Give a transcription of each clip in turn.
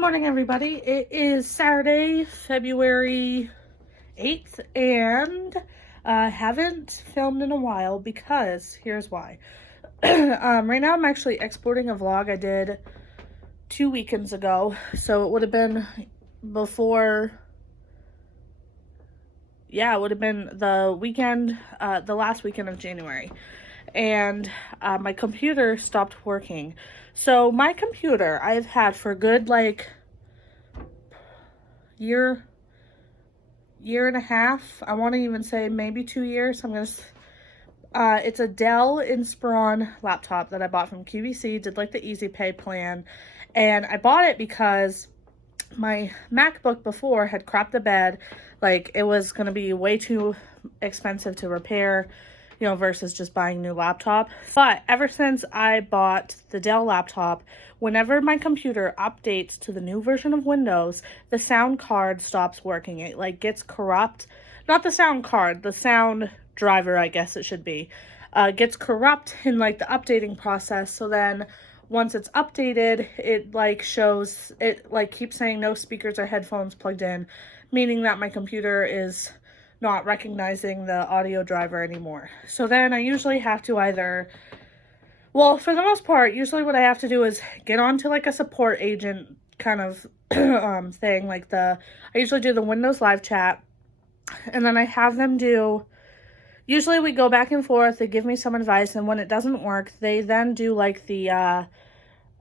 morning, everybody. It is Saturday, February 8th, and I haven't filmed in a while because here's why. Right now I'm actually exporting a vlog I did 2 weekends ago, so it would have been before, it would have been the weekend, the last weekend of January, and my computer stopped working. So my computer I've had for a good year and a half. I want to even say maybe 2 years. It's a Dell Inspiron laptop that I bought from QVC, did like the easy pay plan, and I bought it because my MacBook before had crapped the bed. Like, it was going to be way too expensive to repair, versus just buying a new laptop. But ever since I bought the Dell laptop, whenever my computer updates to the new version of Windows, the sound card stops working. It gets corrupt. Not the sound card, the sound driver, I guess it should be, gets corrupt in the updating process. So then once it's updated, it shows, it keeps saying no speakers or headphones plugged in, meaning that my computer is not recognizing the audio driver anymore. So then I usually have to for the most part, usually what I have to do is get onto a support agent kind of thing. I usually do the Windows live chat, and then I have them usually we go back and forth, they give me some advice, and when it doesn't work, they then do the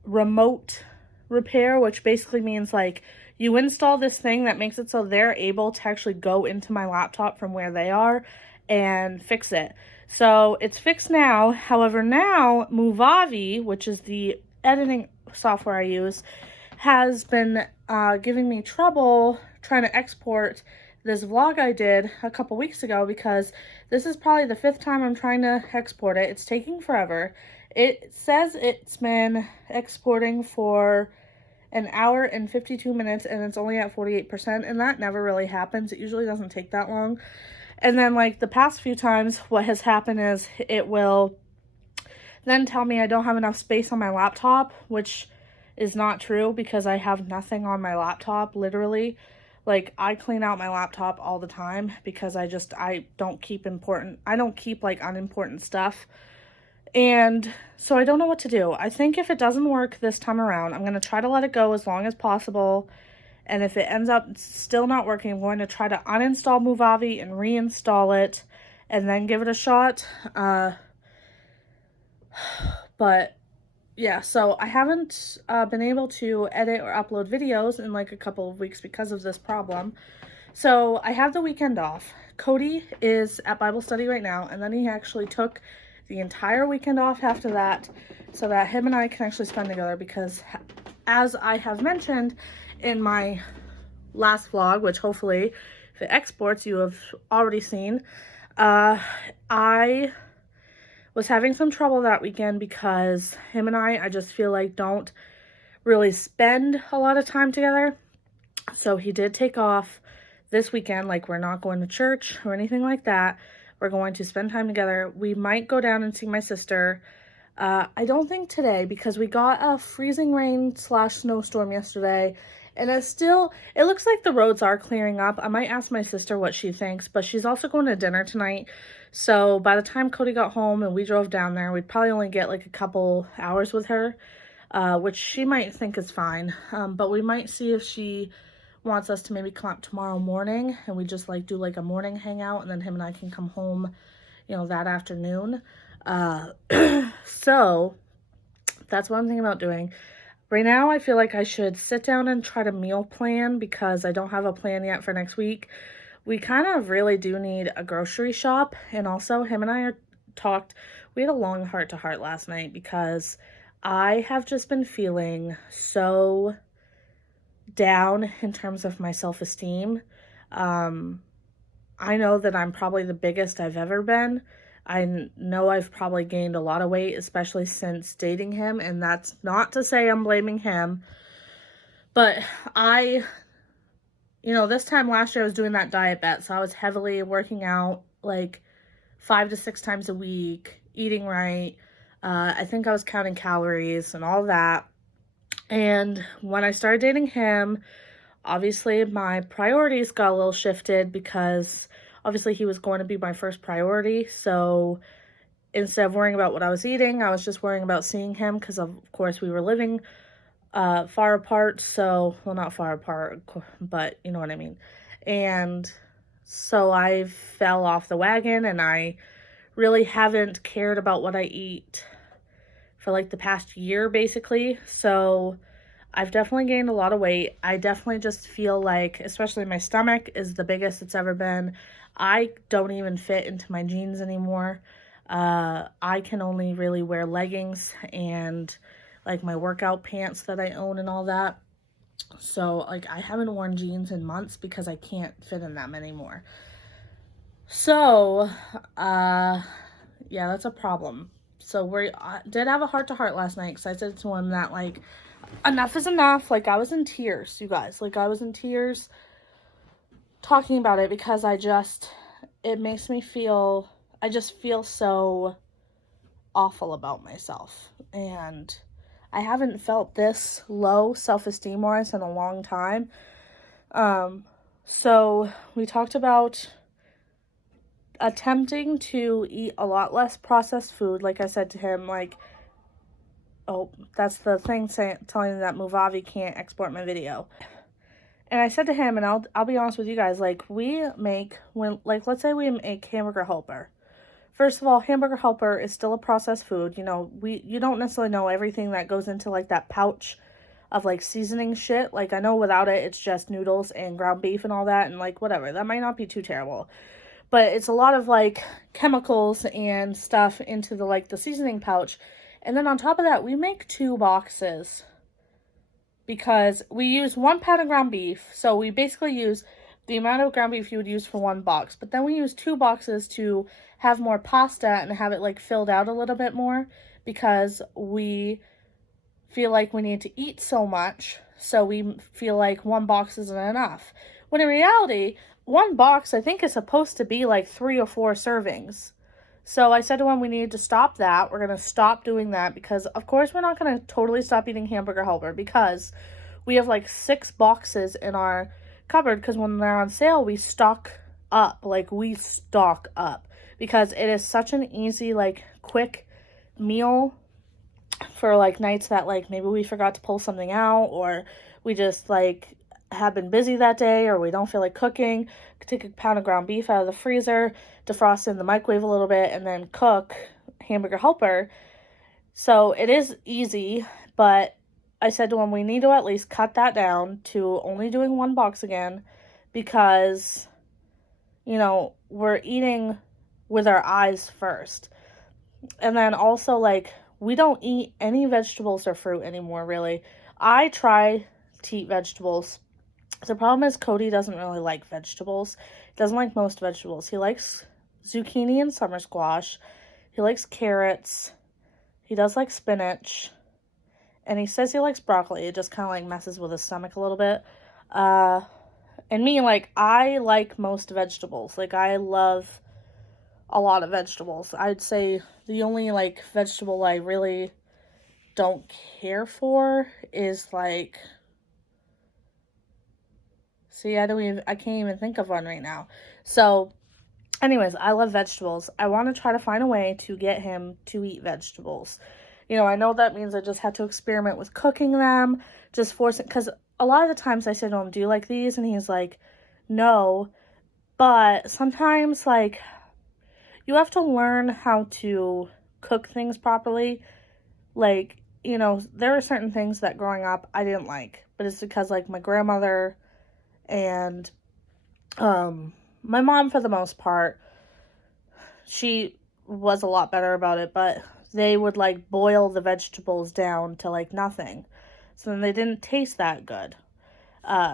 remote repair, which basically means you install this thing that makes it so they're able to actually go into my laptop from where they are and fix it. So it's fixed now. However, now Movavi, which is the editing software I use, has been giving me trouble trying to export this vlog I did a couple weeks ago, because this is probably the 5th time I'm trying to export it. It's taking forever. It says it's been exporting for an hour and 52 minutes, and it's only at 48%, and that never really happens. It usually doesn't take that long. And then the past few times, what has happened is it will then tell me I don't have enough space on my laptop, which is not true, because I have nothing on my laptop, literally. I clean out my laptop all the time because I don't keep unimportant stuff. And so I don't know what to do. I think if it doesn't work this time around, I'm going to try to let it go as long as possible. And if it ends up still not working, I'm going to try to uninstall Movavi and reinstall it and then give it a shot. But yeah, so I haven't been able to edit or upload videos in a couple of weeks because of this problem. So I have the weekend off. Cody is at Bible study right now, and then he actually took the entire weekend off after that so that him and I can actually spend together, because as I have mentioned in my last vlog, which hopefully if it exports you have already seen, I was having some trouble that weekend because him and I just feel don't really spend a lot of time together. So he did take off this weekend. We're not going to church or anything like that. We're going to spend time together. We might go down and see my sister. I don't think today, because we got a freezing rain / snowstorm yesterday, and it looks like the roads are clearing up. I might ask my sister what she thinks, but she's also going to dinner tonight. So by the time Cody got home and we drove down there, we'd probably only get a couple hours with her, which she might think is fine. But we might see if she wants us to maybe come up tomorrow morning and we just do a morning hangout, and then him and I can come home, that afternoon. So that's what I'm thinking about doing. Right now, I feel I should sit down and try to meal plan, because I don't have a plan yet for next week. We kind of really do need a grocery shop, and also him and I we had a long heart-to-heart last night, because I have just been feeling so down in terms of my self-esteem. I know that I'm probably the biggest I've ever been. I know I've probably gained a lot of weight, especially since dating him, and that's not to say I'm blaming him, but this time last year I was doing that diet bet, so I was heavily working out 5 to 6 times a week, eating right. I think I was counting calories and all that. And when I started dating him, obviously my priorities got a little shifted because obviously he was going to be my first priority. So instead of worrying about what I was eating, I was just worrying about seeing him because, of course, we were living far apart. So, well, not far apart, but you know what I mean. And so I fell off the wagon and I really haven't cared about what I eat for like the past year, basically. So I've definitely gained a lot of weight. I definitely just feel like, especially my stomach is the biggest it's ever been. I don't even fit into my jeans anymore. I can only really wear leggings and like my workout pants that I own and all that. So, like, I haven't worn jeans in months because I can't fit in them anymore. So, uh, yeah, that's a problem. So, we did have a heart to heart last night because I said to him that, like, enough is enough. Like, I was in tears, you guys. Like, I was in tears talking about it because it makes me feel, I just feel so awful about myself. And I haven't felt this low self-esteem wise in a long time. So we talked about attempting to eat a lot less processed food. Like I said to him, like, oh, that's the thing telling me that Movavi can't export my video. And I said to him, and I'll be honest with you guys, like, let's say we make hamburger helper. First of all, hamburger helper is still a processed food. You know, you don't necessarily know everything that goes into like that pouch of like seasoning shit. Like, I know without it, it's just noodles and ground beef and all that, and like whatever. That might not be too terrible. But it's a lot of like chemicals and stuff into the seasoning pouch. And then on top of that, we make 2 boxes because we use 1 pound of ground beef. So we basically use the amount of ground beef you would use for 1 box. But then we use 2 boxes to have more pasta and have it like filled out a little bit more because we feel like we need to eat so much. So we feel like 1 box isn't enough. When in reality, 1 box I think is supposed to be like 3 or 4 servings. So I said to him we needed to stop that. We're going to stop doing that because, of course, we're not going to totally stop eating hamburger helper because we have like 6 boxes in our cupboard because when they're on sale, we stock up. Like, we stock up because it is such an easy, like, quick meal for like nights that like maybe we forgot to pull something out or we just like have been busy that day or we don't feel like cooking. Take a pound of ground beef out of the freezer, defrost it in the microwave a little bit, and then cook hamburger helper. So it is easy, but I said to him we need to at least cut that down to only doing 1 box again because, you know, we're eating with our eyes first. And then also, like, we don't eat any vegetables or fruit anymore, really. I try to eat vegetables. The problem is Cody doesn't really like vegetables. He doesn't like most vegetables. He likes zucchini and summer squash. He likes carrots. He does like spinach. And he says he likes broccoli. It just kind of, like, messes with his stomach a little bit. And me, like, I like most vegetables. Like, I love a lot of vegetables. I'd say the only like vegetable I really don't care for is like, see, I can't even think of one right now. So anyways, I love vegetables. I want to try to find a way to get him to eat vegetables. You know, I know that means I just have to experiment with cooking them, just force it, because a lot of the times I say to him, do you like these? And he's like, no. But sometimes, like, you have to learn how to cook things properly. Like, you know, there are certain things that growing up I didn't like, but it's because, like, my grandmother and my mom, for the most part, she was a lot better about it, but they would like boil the vegetables down to like nothing, so then they didn't taste that good.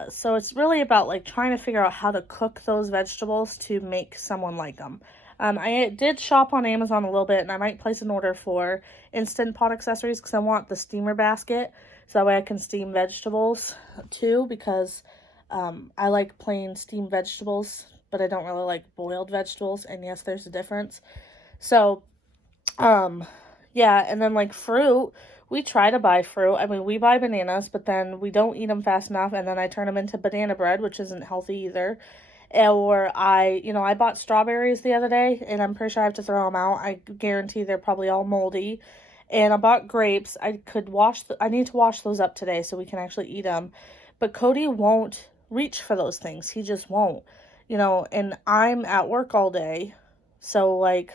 So it's really about like trying to figure out how to cook those vegetables to make someone like them. I did shop on Amazon a little bit, and I might place an order for Instant Pot accessories because I want the steamer basket, so that way I can steam vegetables too, because I like plain steamed vegetables, but I don't really like boiled vegetables, and yes, there's a difference. So, yeah, and then like fruit, we try to buy fruit. I mean, we buy bananas, but then we don't eat them fast enough, and then I turn them into banana bread, which isn't healthy either. Or I bought strawberries the other day, and I'm pretty sure I have to throw them out. I guarantee they're probably all moldy. And I bought grapes. I need to wash those up today so we can actually eat them. But Cody won't reach for those things. He just won't. And I'm at work all day. So, like,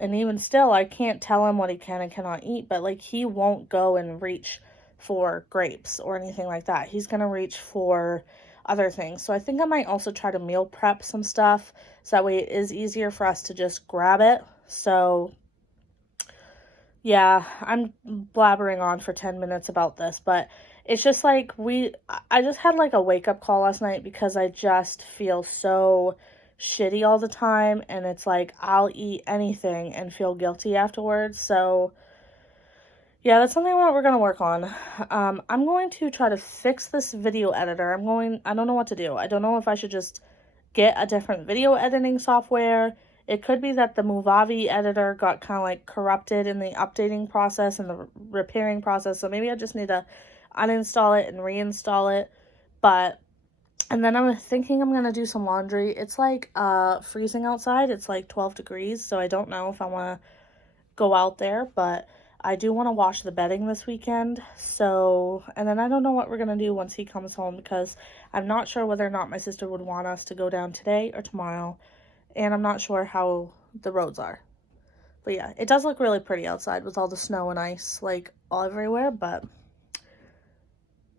and even still, I can't tell him what he can and cannot eat, but, like, he won't go and reach for grapes or anything like that. He's going to reach for other things. So I think I might also try to meal prep some stuff so that way it is easier for us to just grab it. So, yeah, I'm blabbering on for 10 minutes about this, but it's just like I just had like a wake-up call last night because I just feel so shitty all the time, and it's like I'll eat anything and feel guilty afterwards. So yeah, that's something that we're going to work on. I'm going to try to fix this video editor. I don't know what to do. I don't know if I should just get a different video editing software. It could be that the Movavi editor got kind of like corrupted in the updating process and the repairing process. So maybe I just need to uninstall it and reinstall it. And then I'm thinking I'm going to do some laundry. It's like freezing outside. It's like 12 degrees. So I don't know if I want to go out there, but I do want to wash the bedding this weekend. So, and then I don't know what we're going to do once he comes home because I'm not sure whether or not my sister would want us to go down today or tomorrow. And I'm not sure how the roads are. But yeah, it does look really pretty outside with all the snow and ice like all everywhere. But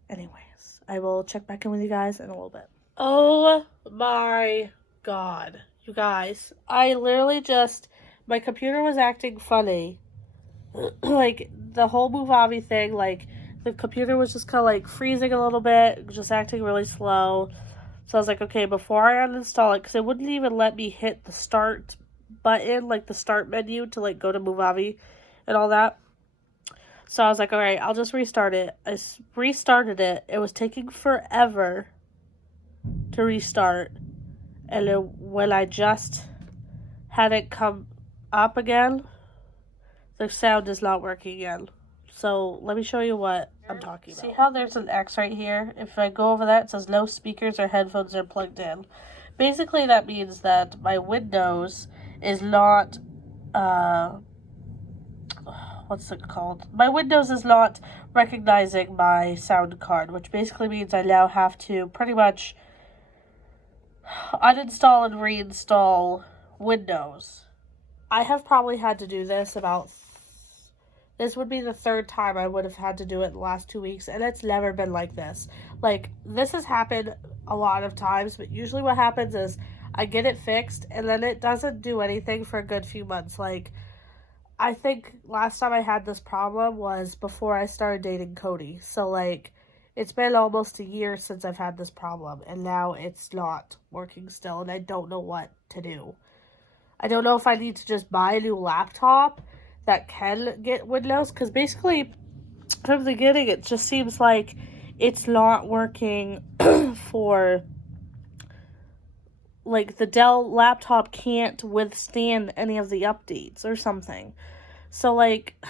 anyways, I will check back in with you guys in a little bit. Oh my god, you guys. I literally my computer was acting funny. Like, the whole Movavi thing, like, the computer was just kind of, like, freezing a little bit, just acting really slow. So I was like, okay, before I uninstall it, because it wouldn't even let me hit the start button, like, the start menu to, like, go to Movavi and all that. So I was like, all right, I'll just restart it. I restarted it. It was taking forever to restart. And when I just had it come up again, the sound is not working again. So let me show you what I'm talking about. See how there's an X right here? If I go over that, it says no speakers or headphones are plugged in. Basically, that means that my Windows is not, what's it called? My Windows is not recognizing my sound card, which basically means I now have to pretty much uninstall and reinstall Windows. I have probably had to do this this would be the third time I would have had to do it in the last 2 weeks, and it's never been like this. Like, this has happened a lot of times, but usually what happens is I get it fixed, and then it doesn't do anything for a good few months. Like, I think last time I had this problem was before I started dating Cody. So, like, it's been almost a year since I've had this problem, and now it's not working still, and I don't know what to do. I don't know if I need to just buy a new laptop that can get Windows, because basically from the beginning it just seems like it's not working for, like, the Dell laptop can't withstand any of the updates or something. So, like,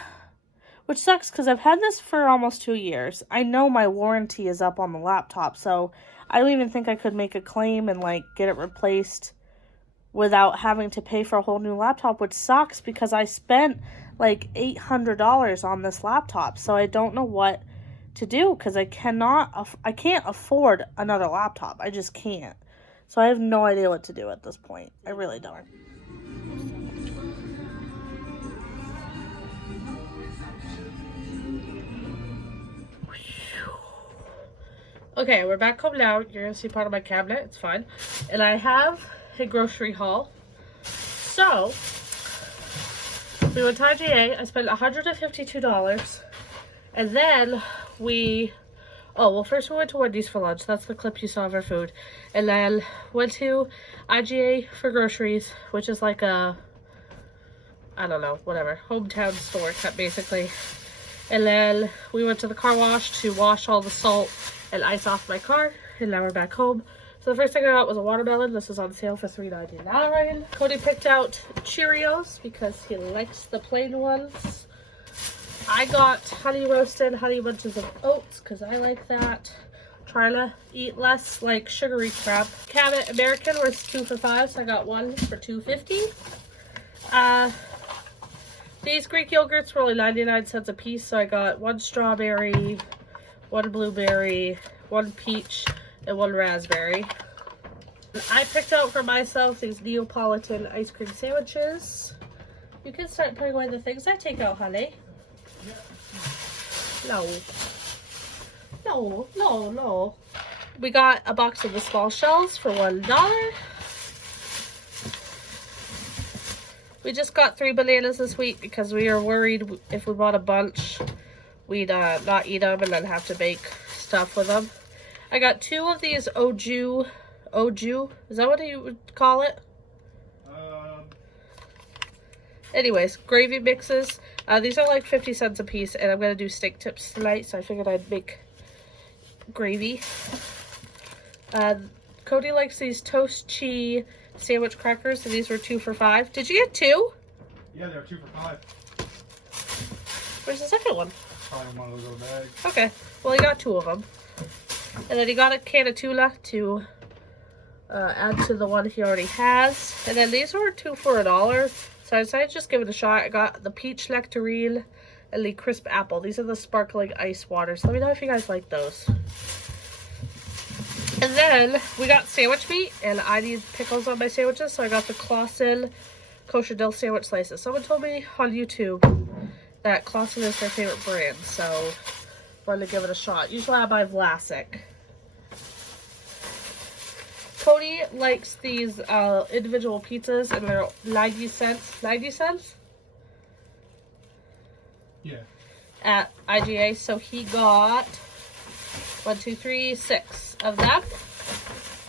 which sucks because I've had this for almost 2 years. I know my warranty is up on the laptop, so I don't even think I could make a claim and, like, get it replaced without having to pay for a whole new laptop, which sucks because I spent like $800 on this laptop. So I don't know what to do because I can't afford another laptop. I just can't. So I have no idea what to do at this point. I really don't. Okay, we're back home now. You're going to see part of my cabinet. It's fine. And I have a grocery haul. So, we went to IGA. I spent $152. And then first we went to Wendy's for lunch. That's the clip you saw of our food. And then went to IGA for groceries, which is like a, I don't know, whatever, hometown store, basically. And then we went to the car wash to wash all the salt and ice off my car. And now we're back home. So the first thing I got was a watermelon. This is on sale for $3.99. Cody picked out Cheerios because he likes the plain ones. I got honey roasted honey bunches of oats because I like that. Trying to eat less like sugary crap. Cabot American was 2 for $5, so I got one for $2.50. These Greek yogurts were only 99 cents a piece, so I got one strawberry, one blueberry, one peach, and one raspberry. I picked out for myself these Neapolitan ice cream sandwiches. You can start putting away the things I take out, honey. No. No, no, no. We got a box of the small shells for $1. We just got 3 bananas this week because we were worried if we bought a bunch, we'd not eat them and then have to make stuff with them. I got 2 of these Oju, is that what you would call it? Anyways, gravy mixes. These are like 50 cents a piece, and I'm going to do steak tips tonight, so I figured I'd make gravy. Cody likes these toast cheese sandwich crackers, and these were 2 for $5. Did you get 2? Yeah, they're 2 for $5. Where's the second one? Probably in one of those little bags. Okay, well, he got 2 of them. And then he got a can of tuna to add to the one he already has. And then these were 2 for $1, so I decided to just give it a shot. I got the peach nectarine and the crisp apple. These are the sparkling ice waters. Let me know if you guys like those. And then we got sandwich meat, and I need pickles on my sandwiches, so I got the Clausen kosher dill sandwich slices. Someone told me on YouTube that Clausen is their favorite brand, so I wanted to give it a shot. Usually I buy Vlasic. Cody likes these individual pizzas, and they're 90 cents. 90 cents? Yeah. At IGA, so he got 1, 2, 3, 6 of them.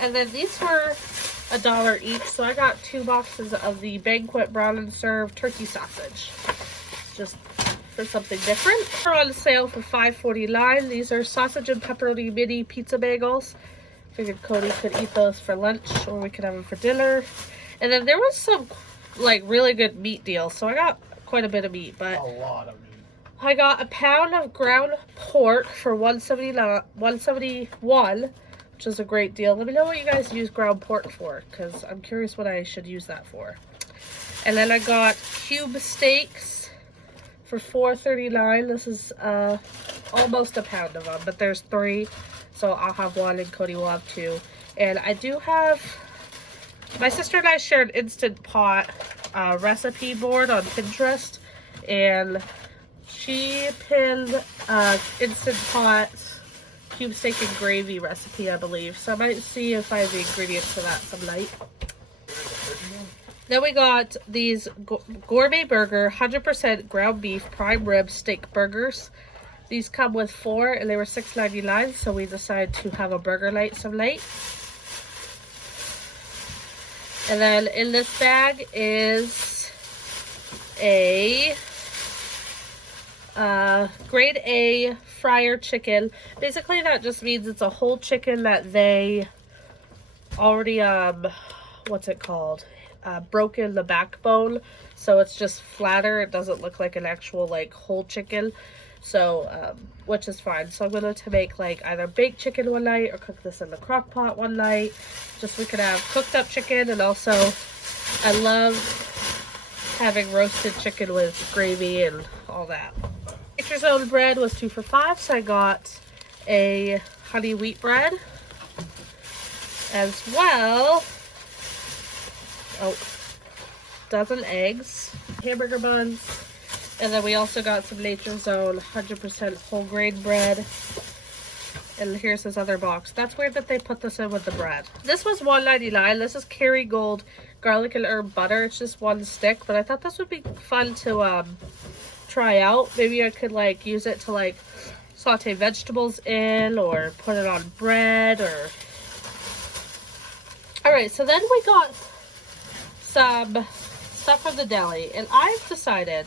And then these were $1 each, so I got 2 boxes of the Banquet Brown and Serve turkey sausage, just for something different. They're on sale for $5.49. These are sausage and pepperoni mini pizza bagels. Figured Cody could eat those for lunch, or we could have them for dinner. And then there was some like really good meat deals, so I got quite a bit of meat. But a lot of meat. I got a pound of ground pork for $171, which is a great deal. Let me know what you guys use ground pork for, because I'm curious what I should use that for. And then I got cube steaks for $4.39. This is almost a pound of them, but there's 3, so I'll have 1 and Cody will have 2. And I do have, my sister and I shared Instant Pot recipe board on Pinterest, and she pinned Instant Pot cube steak and gravy recipe, I believe. So I might see if I have the ingredients for that some night. Then we got these gourmet burger 100% ground beef prime rib steak burgers. These come with 4, and they were $6.99, so we decided to have a burger night some night. And then in this bag is a grade A fryer chicken. Basically that just means it's a whole chicken that they already what's it called, broken the backbone, so it's just flatter. It doesn't look like an actual like whole chicken, so which is fine. So I'm going to make like either baked chicken one night or cook this in the crock pot one night, just we could have cooked up chicken. And also I love having roasted chicken with gravy and all that. Nature's Own bread was 2 for $5, so I got a honey wheat bread as well. Oh, dozen eggs, hamburger buns, and then we also got some Nature's Own 100% whole grain bread. And here's this other box. That's weird that they put this in with the bread. This was $1.99. This is Kerrygold garlic and herb butter. It's just 1 stick, but I thought this would be fun to try out. Maybe I could like use it to like saute vegetables in, or put it on bread, or... Alright, so then we got some stuff from the deli, and I've decided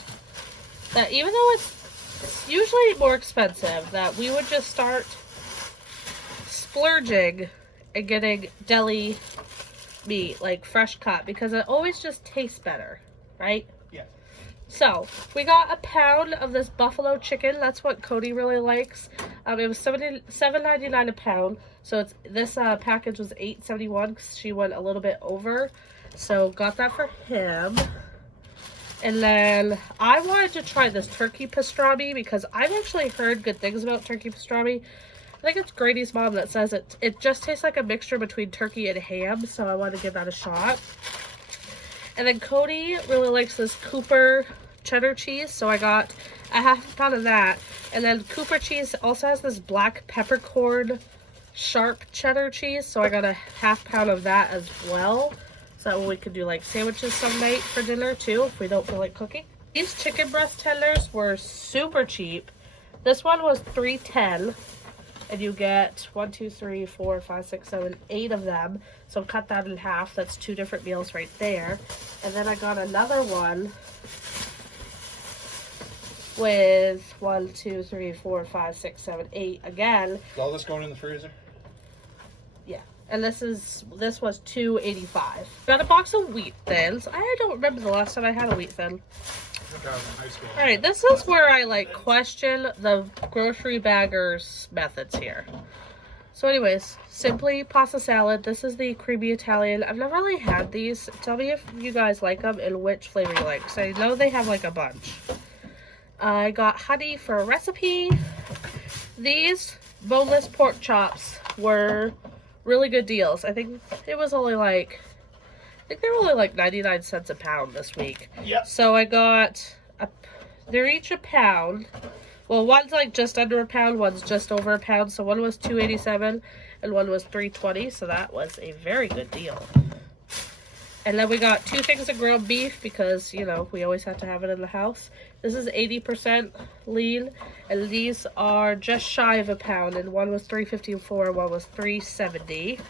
that even though it's usually more expensive, that we would just start splurging and getting deli meat, like fresh cut, because it always just tastes better, right? Yes. So, we got a pound of this buffalo chicken. That's what Cody really likes. It was $7.99 a pound. So this package was $8.71 because she went a little bit over. So got that for him. And then I wanted to try this turkey pastrami because I've actually heard good things about turkey pastrami. I think it's Grady's mom that says it just tastes like a mixture between turkey and ham. So I wanted to give that a shot. And then Cody really likes this Cooper cheddar cheese, so I got a half pound of that. And then Cooper cheese also has this black peppercorn sharp cheddar cheese, so I got a half pound of that as well. So that way we could do like sandwiches some night for dinner too, if we don't feel like cooking. These chicken breast tenders were super cheap. This one was $3.10. And you get 1, 2, 3, 4, 5, 6, 7, 8 of them. So cut that in half. That's 2 different meals right there. And then I got another one with 1, 2, 3, 4, 5, 6, 7, 8 again. Is all this going in the freezer? Yeah. And this was $2.85. Got a box of wheat thins. I don't remember the last time I had a wheat thin. Alright, this is where I like question the grocery bagger's methods here. So anyways, simply pasta salad. This is the creamy Italian. I've never really had these. Tell me if you guys like them and which flavor you like. So I know they have like a bunch. I got honey for a recipe. These boneless pork chops were really good deals. I think it was only like they were only like 99 cents a pound this week. Yep. So I got they're each a pound. Well, one's like just under a pound, one's just over a pound. So one was $2.87 and one was $3.20. So that was a very good deal. And then we got 2 things of ground beef because, you know, we always have to have it in the house. This is 80% lean, and these are just shy of a pound. And one was $3.54, one was $3.70.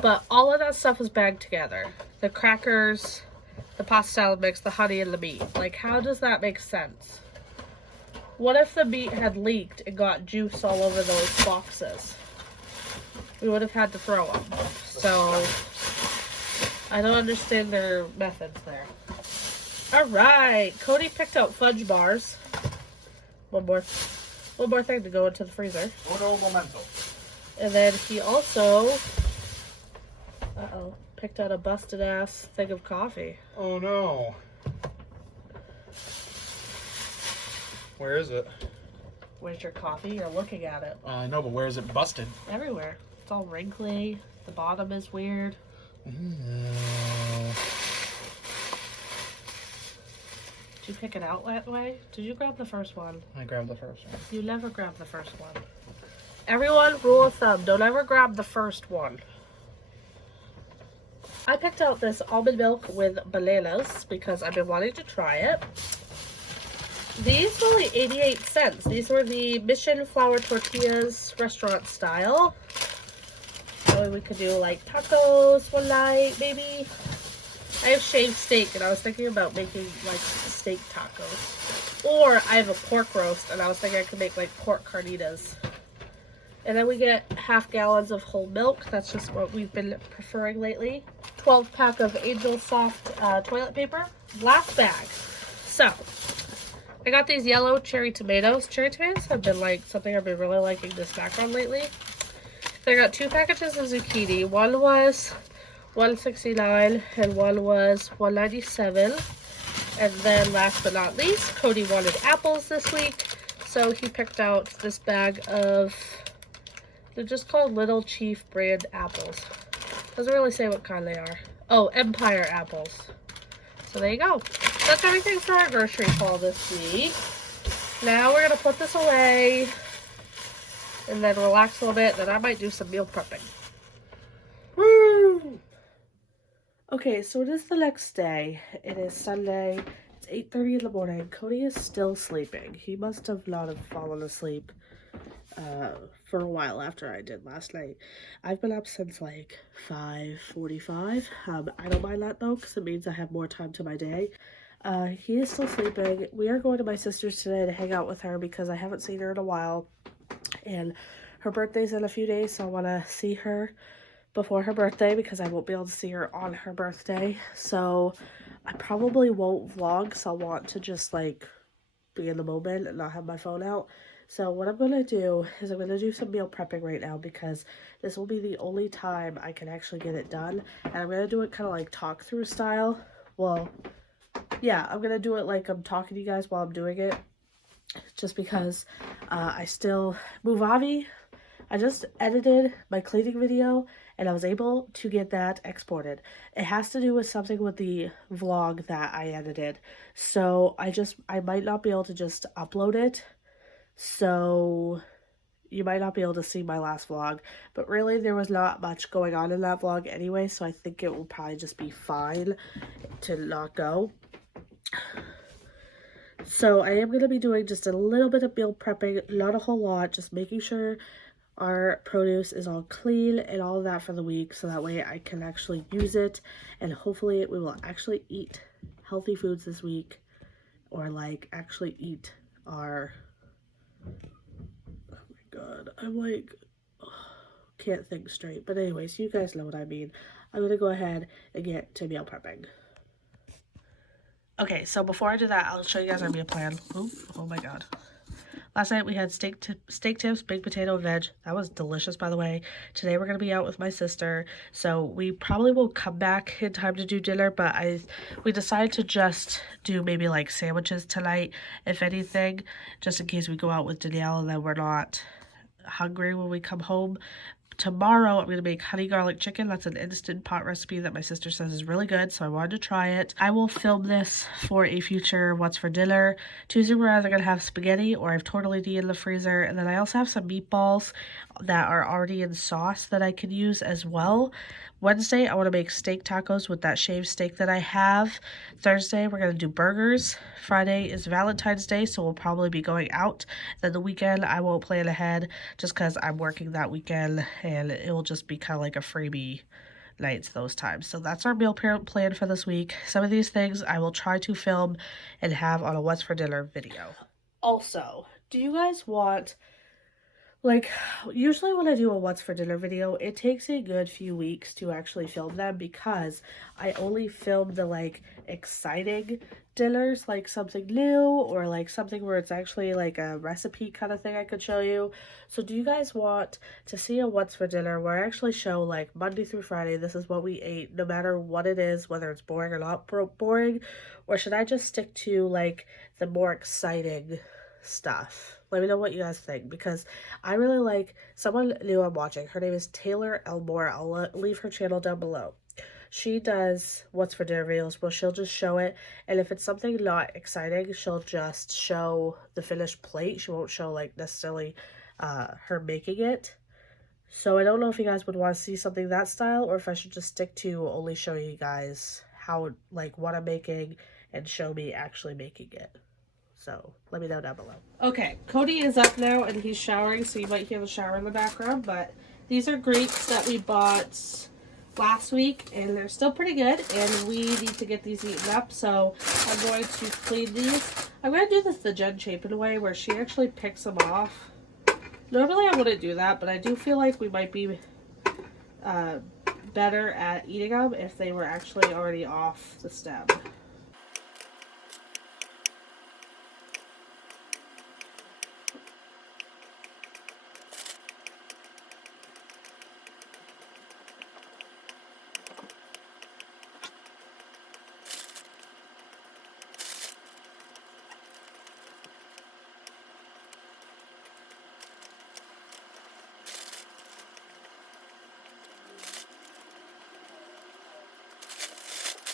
But all of that stuff was bagged together. The crackers, the pasta salad mix, the honey, and the meat. Like, how does that make sense? What if the meat had leaked and got juice all over those boxes? We would have had to throw them. So, I don't understand their methods there. Alright, Cody picked out fudge bars. One more thing to go into the freezer. Uno momento. And then he also picked out a busted ass thing of coffee. Oh no. Where is it? Where's your coffee? You're looking at it. I know, but where is it busted? Everywhere. It's all wrinkly. The bottom is weird. Did you pick it out that way? Did you grab the first one? I grabbed the first one. You never grab the first one. Everyone, rule of thumb, don't ever grab the first one. I picked out this almond milk with bananas because I've been wanting to try it. These were only 88 cents. These were the Mission Flour Tortillas restaurant style. So we could do like tacos one night, maybe. I have shaved steak and I was thinking about making like steak tacos. Or I have a pork roast and I was thinking I could make like pork carnitas. And then we get half gallons of whole milk. That's just what we've been preferring lately. 12 pack of Angel Soft toilet paper. Last bag. So, I got these yellow cherry tomatoes. Cherry tomatoes have been like something I've been really liking to snack on lately. So I got 2 packages of zucchini. One was $1.69 and one was $1.97. And then last but not least, Cody wanted apples this week. So he picked out this bag of, they're just called Little Chief brand apples. Doesn't really say what kind they are. Oh, Empire apples. So there you go. That's everything for our grocery haul this week. Now we're going to put this away and then relax a little bit. Then I might do some meal prepping. Woo! Okay, so it is the next day. It is Sunday. It's 8:30 in the morning. Cody is still sleeping. He must have not have fallen asleep for a while after I did last night. I've been up since like 5:45. I don't mind that though, because it means I have more time to my day. He is still sleeping. We are going to my sister's today to hang out with her because I haven't seen her in a while. And her birthday's in a few days, so I want to see her before her birthday because I won't be able to see her on her birthday. So I probably won't vlog, so I'll want to just like be in the moment and not have my phone out. So what I'm going to do is I'm going to do some meal prepping right now because this will be the only time I can actually get it done. And I'm going to do it kind of like talk through style. Well, yeah, I'm going to do it like I'm talking to you guys while I'm doing it. Just because I still Movavi. I just edited my cleaning video and I was able to get that exported. It has to do with something with the vlog that I edited. So I might not be able to just upload it. So you might not be able to see my last vlog. But really there was not much going on in that vlog anyway. So I think it will probably just be fine to not go. So I am going to be doing just a little bit of meal prepping, not a whole lot, just making sure our produce is all clean and all of that for the week so that way I can actually use it and hopefully we will actually eat healthy foods this week or like actually eat our, oh my god, I'm like, can't think straight. But anyways, you guys know what I mean. I'm going to go ahead and get to meal prepping. Okay, so before I do that, I'll show you guys our meal plan. Ooh, oh my god. Last night we had steak tips, baked potato, veg. That was delicious, by the way. Today we're going to be out with my sister, so we probably will come back in time to do dinner, but we decided to just do maybe like sandwiches tonight, if anything, just in case we go out with Danielle and then we're not hungry when we come home. Tomorrow, I'm going to make honey garlic chicken. That's an instant pot recipe that my sister says is really good, so I wanted to try it. I will film this for a future What's for Dinner. Tuesday, we're either going to have spaghetti or I have tortellini in the freezer. And then I also have some meatballs that are already in sauce that I can use as well. Wednesday, I want to make steak tacos with that shaved steak that I have. Thursday, we're going to do burgers. Friday is Valentine's Day, so we'll probably be going out. Then the weekend, I won't plan ahead just because I'm working that weekend, and it will just be kind of like a freebie nights those times. So that's our meal plan for this week. Some of these things I will try to film and have on a What's for Dinner video. Also, do you guys want... Like, usually when I do a What's for Dinner video, it takes a good few weeks to actually film them because I only film the, like, exciting dinners, like something new or, like, something where it's actually, like, a recipe kind of thing I could show you. So do you guys want to see a What's for Dinner where I actually show, like, Monday through Friday, this is what we ate, no matter what it is, whether it's boring or not boring, or should I just stick to, like, the more exciting stuff? Let me know what you guys think because I really like someone new I'm watching. Her name is Taylor Elmore. I'll leave her channel down below. She does What's for Dinner videos where she'll just show it, and if it's something not exciting, she'll just show the finished plate. She won't show like necessarily her making it. So I don't know if you guys would want to see something that style or if I should just stick to only showing you guys how, like, what I'm making and show me actually making it. So let me know down below. Okay, Cody is up now and he's showering, so you might hear the shower in the background, but these are grapes that we bought last week and they're still pretty good and we need to get these eaten up, so I'm going to clean these. I'm going to do this the Jen Chapin way where she actually picks them off. Normally I wouldn't do that, but I do feel like we might be better at eating them if they were actually already off the stem.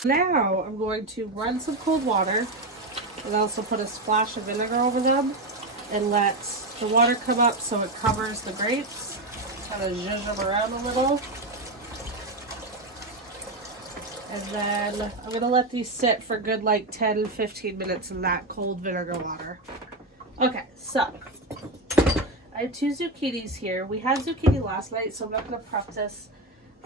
Now I'm going to run some cold water and also put a splash of vinegar over them and let the water come up so it covers the grapes. Kind of zhuzh them around a little. And then I'm going to let these sit for good like 10-15 minutes in that cold vinegar water. Okay, so I have 2 zucchinis here. We had zucchini last night, so I'm not going to prep this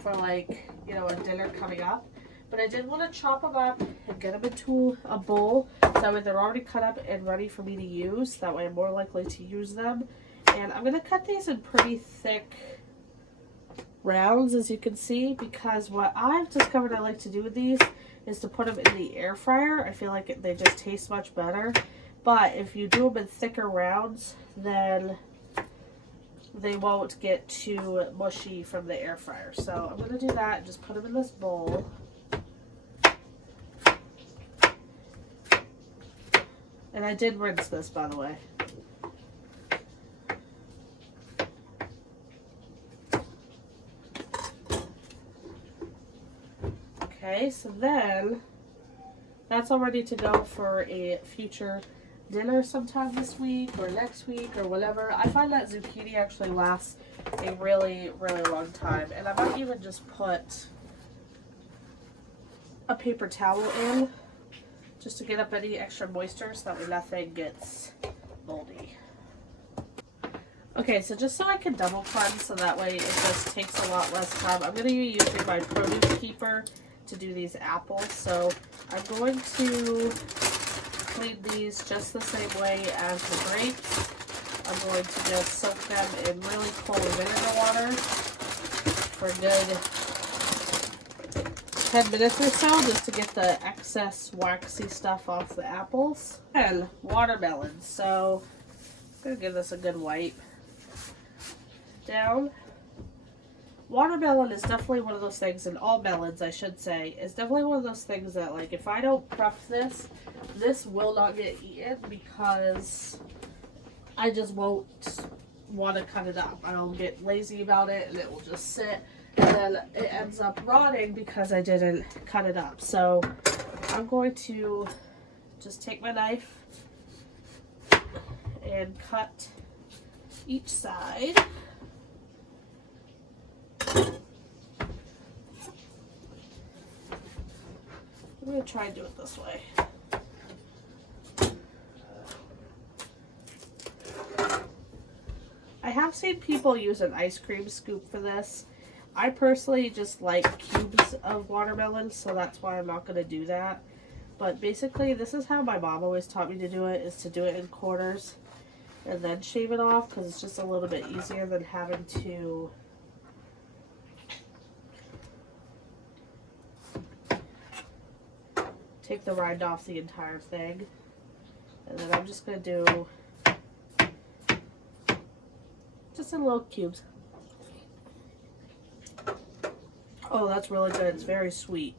for like, you know, a dinner coming up. But I did want to chop them up and get them into a bowl. So that way they're already cut up and ready for me to use. That way I'm more likely to use them. And I'm going to cut these in pretty thick rounds, as you can see, because what I've discovered I like to do with these is to put them in the air fryer. I feel like they just taste much better. But if you do them in thicker rounds, then they won't get too mushy from the air fryer. So I'm going to do that and just put them in this bowl. And I did rinse this, by the way. Okay, so then that's all ready to go for a future dinner sometime this week or next week or whatever. I find that zucchini actually lasts a really, really long time. And I might even just put a paper towel in just to get up any extra moisture so that way nothing gets moldy. Okay, so just so I can double cleanse so that way it just takes a lot less time, I'm going to be using my produce keeper to do these apples. So I'm going to clean these just the same way as the grapes. I'm going to just soak them in really cold vinegar water for a good 10 minutes or so just to get the excess waxy stuff off the apples. And watermelons. So I'm going to give this a good wipe down. Watermelon is definitely one of those things, and all melons I should say, is definitely one of those things that, like, if I don't prep this, this will not get eaten because I just won't want to cut it up. I'll get lazy about it and it will just sit, and then it ends up rotting because I didn't cut it up. So I'm going to just take my knife and cut each side. I'm going to try and do it this way. I have seen people use an ice cream scoop for this. I personally just like cubes of watermelon, so that's why I'm not going to do that. But basically, this is how my mom always taught me to do it, is to do it in quarters and then shave it off, because it's just a little bit easier than having to take the rind off the entire thing. And then I'm just going to do just in little cubes. Oh, that's really good. It's very sweet.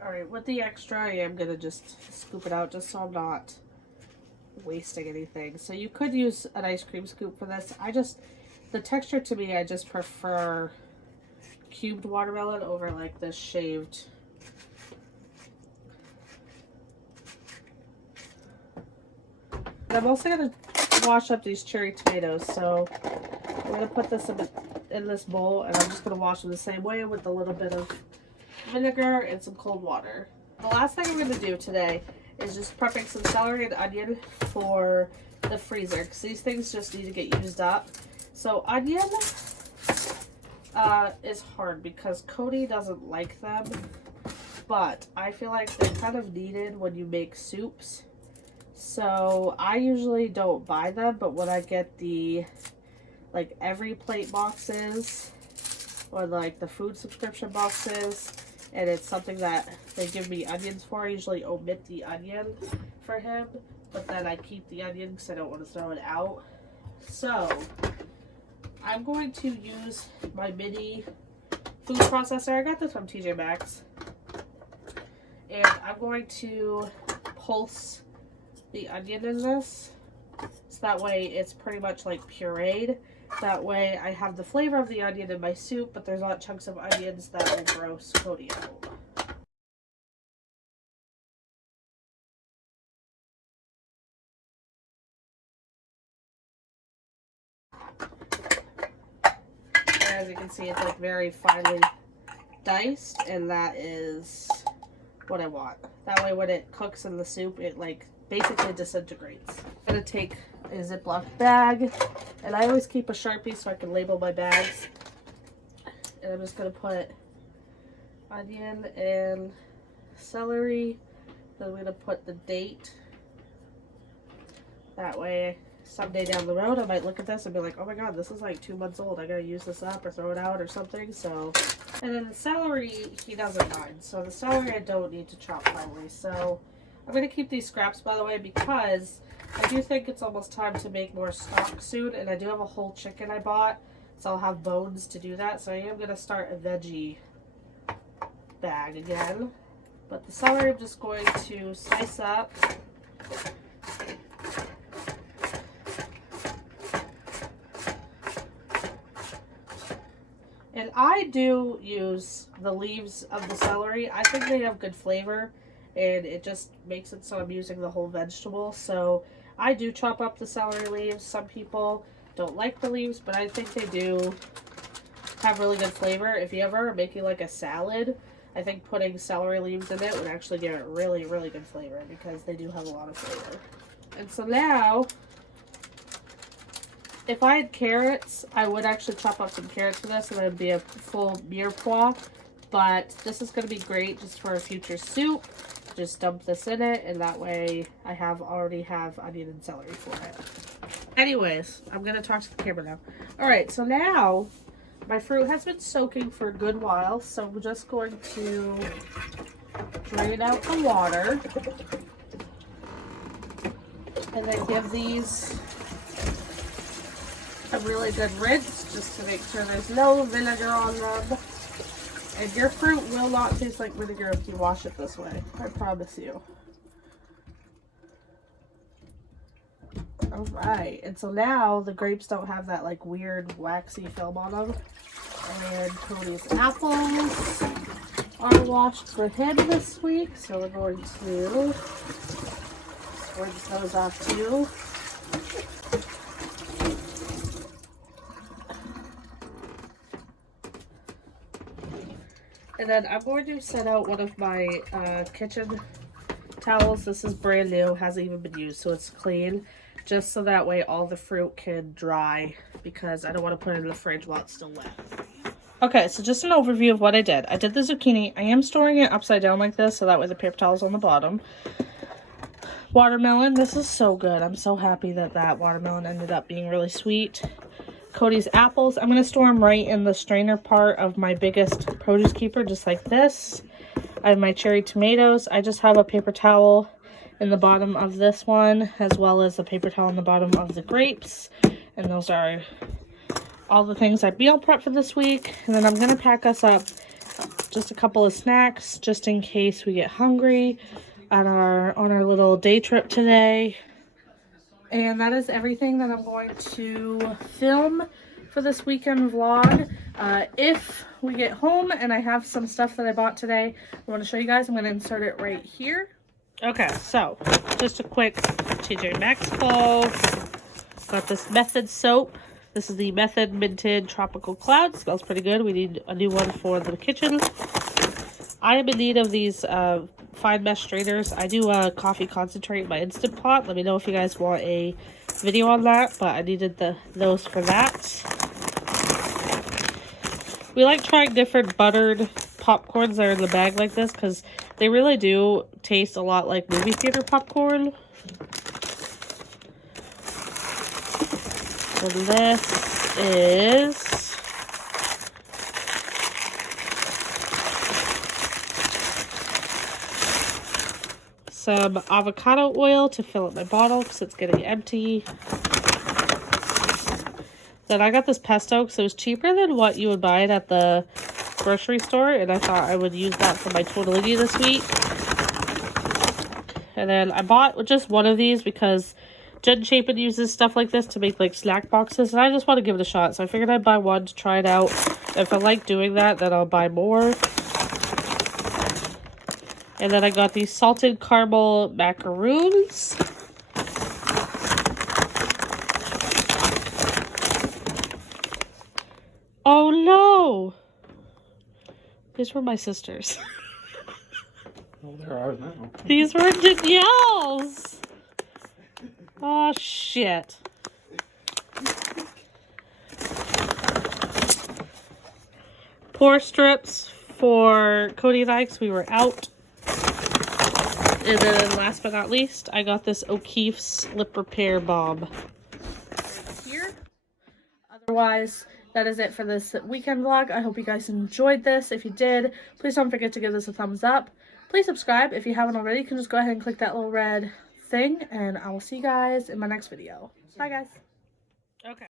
Alright, with the extra, I am going to just scoop it out just so I'm not wasting anything. So you could use an ice cream scoop for this. The texture to me, I just prefer cubed watermelon over like this shaved. And I'm also going to wash up these cherry tomatoes. So I'm going to put this in this bowl, and I'm just going to wash them the same way with a little bit of vinegar and some cold water. The last thing I'm going to do today is just prepping some celery and onion for the freezer, because these things just need to get used up. So onion is hard because Cody doesn't like them, but I feel like they're kind of needed when you make soups. So I usually don't buy them, but when I get the like every plate boxes or like the food subscription boxes, and it's something that they give me onions for, I usually omit the onion for him, but then I keep the onion because I don't want to throw it out. So I'm going to use my mini food processor. I got this from TJ Maxx. And I'm going to pulse the onion in this, so that way it's pretty much like pureed. That way I have the flavor of the onion in my soup, but there's not chunks of onions that will gross Cody out. As you can see, it's like very finely diced, and that is what I want. That way when it cooks in the soup, it like basically disintegrates. I'm gonna take a Ziploc bag, and I always keep a Sharpie so I can label my bags. And I'm just gonna put onion and celery. Then I'm gonna put the date. That way, someday down the road, I might look at this and be like, oh my god, this is like 2 months old. I gotta use this up or throw it out or something. So, and then the celery, he doesn't mind. So the celery I don't need to chop finely. So I'm gonna keep these scraps, by the way, because I do think it's almost time to make more stock soon. And I do have a whole chicken I bought, so I'll have bones to do that. So I am gonna start a veggie bag again. But the celery I'm just going to slice up. And I do use the leaves of the celery. I think they have good flavor, and it just makes it so I'm using the whole vegetable. So I do chop up the celery leaves. Some people don't like the leaves, but I think they do have really good flavor. If you ever are making like a salad, I think putting celery leaves in it would actually give it really, really good flavor because they do have a lot of flavor. And so now, if I had carrots, I would actually chop up some carrots for this and it would be a full mirepoix. But this is going to be great just for a future soup. Just dump this in it, and that way I already have onion and celery for it. Anyways, I'm going to talk to the camera now. Alright, so now my fruit has been soaking for a good while, so we're just going to drain out the water and then give these a really good rinse just to make sure there's no vinegar on them. And your fruit will not taste like vinegar if you wash it this way. I promise you. Alright, and so now the grapes don't have that like weird waxy film on them. And Cody's apples are washed for him this week, so we're going to rinse those off too. And then I'm going to set out one of my kitchen towels. This is brand new, hasn't even been used, so it's clean. Just so that way all the fruit can dry, because I don't want to put it in the fridge while it's still wet. Okay, so just an overview of what I did. I did the zucchini. I am storing it upside down like this, so that way the paper towel's on the bottom. Watermelon, this is so good. I'm so happy that that watermelon ended up being really sweet. Cody's apples, I'm going to store them right in the strainer part of my biggest produce keeper, just like this. I have my cherry tomatoes. I just have a paper towel in the bottom of this one, as well as a paper towel in the bottom of the grapes. And those are all the things I meal prep for this week. And then I'm going to pack us up just a couple of snacks, just in case we get hungry on our little day trip today. And that is everything that I'm going to film for this weekend vlog. If we get home and I have some stuff that I bought today, I want to show you guys. I'm going to insert it right here. Okay, so just a quick TJ Maxx haul. Got this Method soap. This is the Method Minted Tropical Cloud. Smells pretty good. We need a new one for the kitchen. I am in need of these fine mesh strainers. I do coffee concentrate in my Instant Pot. Let me know if you guys want a video on that, but I needed those for that. We like trying different buttered popcorns that are in the bag like this, because they really do taste a lot like movie theater popcorn. So this is some avocado oil to fill up my bottle because it's getting empty. Then I got this pesto because it was cheaper than what you would buy it at the grocery store, and I thought I would use that for my tortellini this week. And then I bought just one of these because Jen Chapin uses stuff like this to make like snack boxes, and I just want to give it a shot, so I figured I'd buy one to try it out. If I like doing that, then I'll buy more. And then I got these salted caramel macaroons. Oh no! These were my sisters. Well, they're ours now. These were Danielle's! Oh shit. Pour strips for Cody and I because we were out. And then last but not least, I got this O'Keeffe's lip repair balm here. Otherwise, that is it for this weekend vlog. I hope you guys enjoyed this. If you did, please don't forget to give this a thumbs up. Please subscribe. If you haven't already, you can just go ahead and click that little red thing, and I will see you guys in my next video. Bye, guys. Okay.